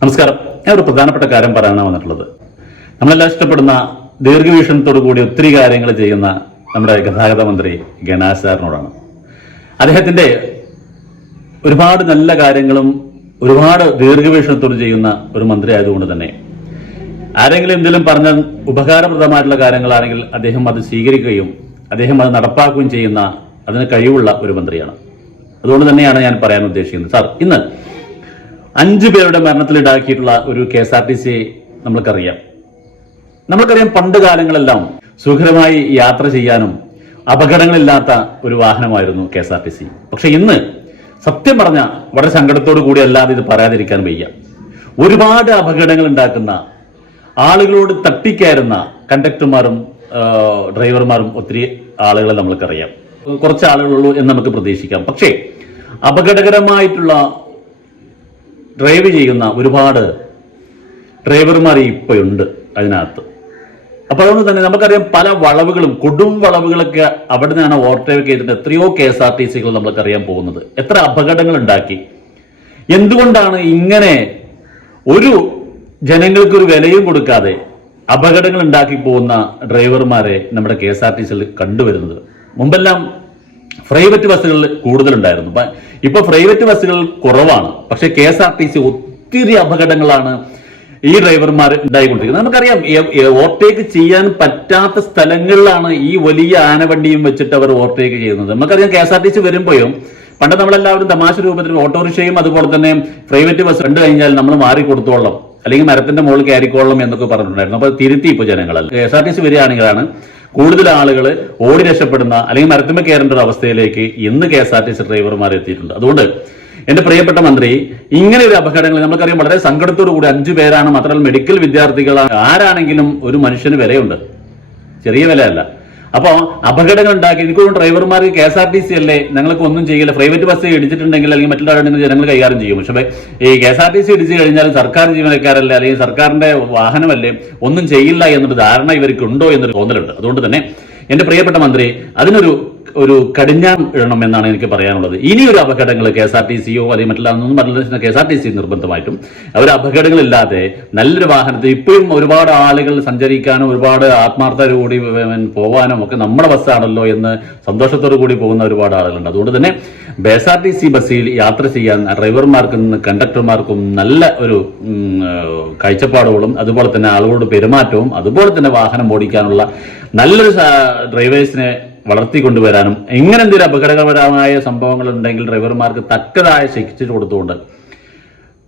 നമസ്കാരം. ഞാൻ ഒരു പ്രധാനപ്പെട്ട കാര്യം പറയാനാണ് വന്നിട്ടുള്ളത്. നമ്മളെല്ലാം ഇഷ്ടപ്പെടുന്ന ദീർഘവീക്ഷണത്തോടു കൂടി ഒത്തിരി കാര്യങ്ങൾ ചെയ്യുന്ന നമ്മുടെ ഗതാഗത മന്ത്രി ഗണേഷ് സാറിനോടാണ്. അദ്ദേഹത്തിന്റെ ഒരുപാട് നല്ല കാര്യങ്ങളും ഒരുപാട് ദീർഘവീക്ഷണത്തോട് ചെയ്യുന്ന ഒരു മന്ത്രി ആയതുകൊണ്ട് തന്നെ ആരെങ്കിലും എന്തെങ്കിലും പറഞ്ഞാൽ ഉപകാരപ്രദമായിട്ടുള്ള കാര്യങ്ങളാണെങ്കിൽ അദ്ദേഹം അത് സ്വീകരിക്കുകയും അദ്ദേഹം അത് നടപ്പാക്കുകയും ചെയ്യുന്ന അതിന് കഴിവുള്ള ഒരു മന്ത്രിയാണ്. അതുകൊണ്ട് തന്നെയാണ് ഞാൻ പറയാൻ ഉദ്ദേശിക്കുന്നത്. സാർ, ഇന്ന് 5 പേരുടെ മരണത്തിലിടാക്കിയിട്ടുള്ള ഒരു KSRTC നമ്മൾക്കറിയാം. പണ്ട് കാലങ്ങളെല്ലാം സുഖകരമായി യാത്ര ചെയ്യാനും അപകടങ്ങളില്ലാത്ത ഒരു വാഹനമായിരുന്നു KSRTC. പക്ഷെ ഇന്ന് സത്യം പറഞ്ഞ വളരെ സങ്കടത്തോടു കൂടി അല്ലാതെ ഇത് പറയാതിരിക്കാൻ വയ്യ. ഒരുപാട് അപകടങ്ങൾ ഉണ്ടാക്കുന്ന, ആളുകളോട് തട്ടിക്കയറുന്ന കണ്ടക്ടർമാരും ഡ്രൈവർമാരും ഒത്തിരി ആളുകളെ നമ്മൾക്കറിയാം. കുറച്ച് ആളുകളുള്ളൂ എന്ന് നമുക്ക് പ്രതീക്ഷിക്കാം. പക്ഷേ അപകടകരമായിട്ടുള്ള ഡ്രൈവ് ചെയ്യുന്ന ഒരുപാട് ഡ്രൈവർമാർ ഇപ്പോഴുണ്ട് അതിനകത്ത്. അപ്പൊ അതുകൊണ്ട് തന്നെ നമുക്കറിയാം, പല വളവുകളും കൊടും വളവുകളൊക്കെ അവിടെ നിന്നാണ് ഓവർടേക്ക് ചെയ്തിട്ട് എത്രയോ KSRTCകൾ നമ്മൾക്കറിയാൻ പോകുന്നത്. എത്ര അപകടങ്ങൾ ഉണ്ടാക്കി. എന്തുകൊണ്ടാണ് ഇങ്ങനെ ഒരു ജനങ്ങൾക്കൊരു വിലയും കൊടുക്കാതെ അപകടങ്ങൾ ഉണ്ടാക്കി പോകുന്ന ഡ്രൈവർമാരെ നമ്മുടെ KSRTCയിൽ കണ്ടുവരുന്നത്? മുമ്പെല്ലാം പ്രൈവറ്റ് ബസ്സുകളിൽ കൂടുതലുണ്ടായിരുന്നു. ഇപ്പൊ പ്രൈവറ്റ് ബസ്സുകൾ കുറവാണ്. പക്ഷെ KSRTC ഒത്തിരി അപകടങ്ങളാണ് ഈ ഡ്രൈവർമാർ ഉണ്ടായിക്കൊണ്ടിരിക്കുന്നത്. നമുക്കറിയാം, ഓവർടേക്ക് ചെയ്യാൻ പറ്റാത്ത സ്ഥലങ്ങളിലാണ് ഈ വലിയ ആനവണ്ടിയും വെച്ചിട്ട് അവർ ഓവർടേക്ക് ചെയ്യുന്നത്. നമുക്കറിയാം, KSRTC വരുമ്പോഴും പണ്ട് നമ്മളെല്ലാവരും തമാശ രൂപത്തിൽ ഓട്ടോറിക്ഷയും അതുപോലെ തന്നെ പ്രൈവറ്റ് ബസ് കണ്ടു കഴിഞ്ഞാൽ നമ്മൾ മാറിക്കൊടുത്തോളാം, അല്ലെങ്കിൽ മരത്തിന്റെ മുകളിൽ കയറിക്കോളാം എന്നൊക്കെ പറഞ്ഞിട്ടുണ്ടായിരുന്നു. അപ്പൊ തിരുത്തി ഇപ്പോൾ ജനങ്ങളല്ല. KSRTC വരികയാണെങ്കിലാണ് കൂടുതൽ ആളുകൾ ഓടി രക്ഷപ്പെടുന്ന അല്ലെങ്കിൽ മരത്തുമ്മ കയറേണ്ട ഒരു അവസ്ഥയിലേക്ക് ഇന്ന് KSRTC ഡ്രൈവർമാർ എത്തിയിട്ടുണ്ട്. അതുകൊണ്ട് എന്റെ പ്രിയപ്പെട്ട മന്ത്രി, ഇങ്ങനെ ഒരു അപകടങ്ങൾ നമുക്കറിയാം വളരെ സങ്കടത്തോടു കൂടി 5 പേരാണ്. മാത്രമല്ല മെഡിക്കൽ വിദ്യാർത്ഥികളാണ്. ആരാണെങ്കിലും ഒരു മനുഷ്യന് വിലയുണ്ട്, ചെറിയ വിലയല്ല. അപ്പോൾ അപകടങ്ങൾ ഉണ്ടാക്കി എനിക്കൊരു ഡ്രൈവർമാർക്ക് KSRTC അല്ലേ, ഞങ്ങൾക്ക് ഒന്നും ചെയ്യില്ല. പ്രൈവറ്റ് ബസ് ഇടിച്ചിട്ടുണ്ടെങ്കിൽ അല്ലെങ്കിൽ മറ്റുള്ളവരുണ്ടെങ്കിൽ ജനങ്ങൾ കൈകാര്യം ചെയ്യും. പക്ഷേ ഈ KSRTC ഇടിച്ചു കഴിഞ്ഞാൽ സർക്കാർ ജീവനക്കാരല്ലേ അല്ലെങ്കിൽ സർക്കാരിന്റെ വാഹനമല്ലേ, ഒന്നും ചെയ്യില്ല എന്നൊരു ധാരണ ഇവർക്ക് ഉണ്ടോ എന്നൊരു തോന്നലുണ്ട്. അതുകൊണ്ട് തന്നെ എന്റെ പ്രിയപ്പെട്ട മന്ത്രി അതിനൊരു കടിഞ്ഞാൻ ഇടണം എന്നാണ് എനിക്ക് പറയാനുള്ളത്. ഇനിയൊരു അപകടങ്ങൾ KSRTCയോ അല്ലെങ്കിൽ മറ്റുള്ള KSRTC നിർബന്ധമായിട്ടും അവർ അപകടങ്ങളില്ലാതെ നല്ലൊരു വാഹനത്തിൽ ഇപ്പോഴും ഒരുപാട് ആളുകൾ സഞ്ചരിക്കാനും ഒരുപാട് ആത്മാർത്ഥതയോടുകൂടി പോകാനും ഒക്കെ നമ്മുടെ ബസ്സാണല്ലോ എന്ന് സന്തോഷത്തോടു കൂടി പോകുന്ന ഒരുപാട് ആളുകളുണ്ട്. അതുകൊണ്ട് തന്നെ KSRTC ബസ്സിൽ യാത്ര ചെയ്യാൻ ഡ്രൈവർമാർക്കും കണ്ടക്ടർമാർക്കും നല്ല ഒരു കാഴ്ചപ്പാടുകളും അതുപോലെ തന്നെ ആളുകളോട് പെരുമാറ്റവും അതുപോലെ തന്നെ വാഹനം ഓടിക്കാനുള്ള നല്ലൊരു ഡ്രൈവേഴ്സിനെ വളർത്തിക്കൊണ്ടുവരാനും എങ്ങനെ എന്തെങ്കിലും അപകടകരമായ സംഭവങ്ങൾ ഉണ്ടെങ്കിൽ ഡ്രൈവർമാർക്ക് തക്കതായ ശിക്ഷ കൊടുത്തുകൊണ്ട്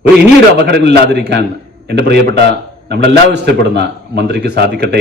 ഇനിയൊരു അപകടങ്ങളില്ലാതിരിക്കാൻ എന്റെ പ്രിയപ്പെട്ട നമ്മളെല്ലാവരും ഇഷ്ടപ്പെടുന്ന മന്ത്രിക്ക് സാധിക്കട്ടെ.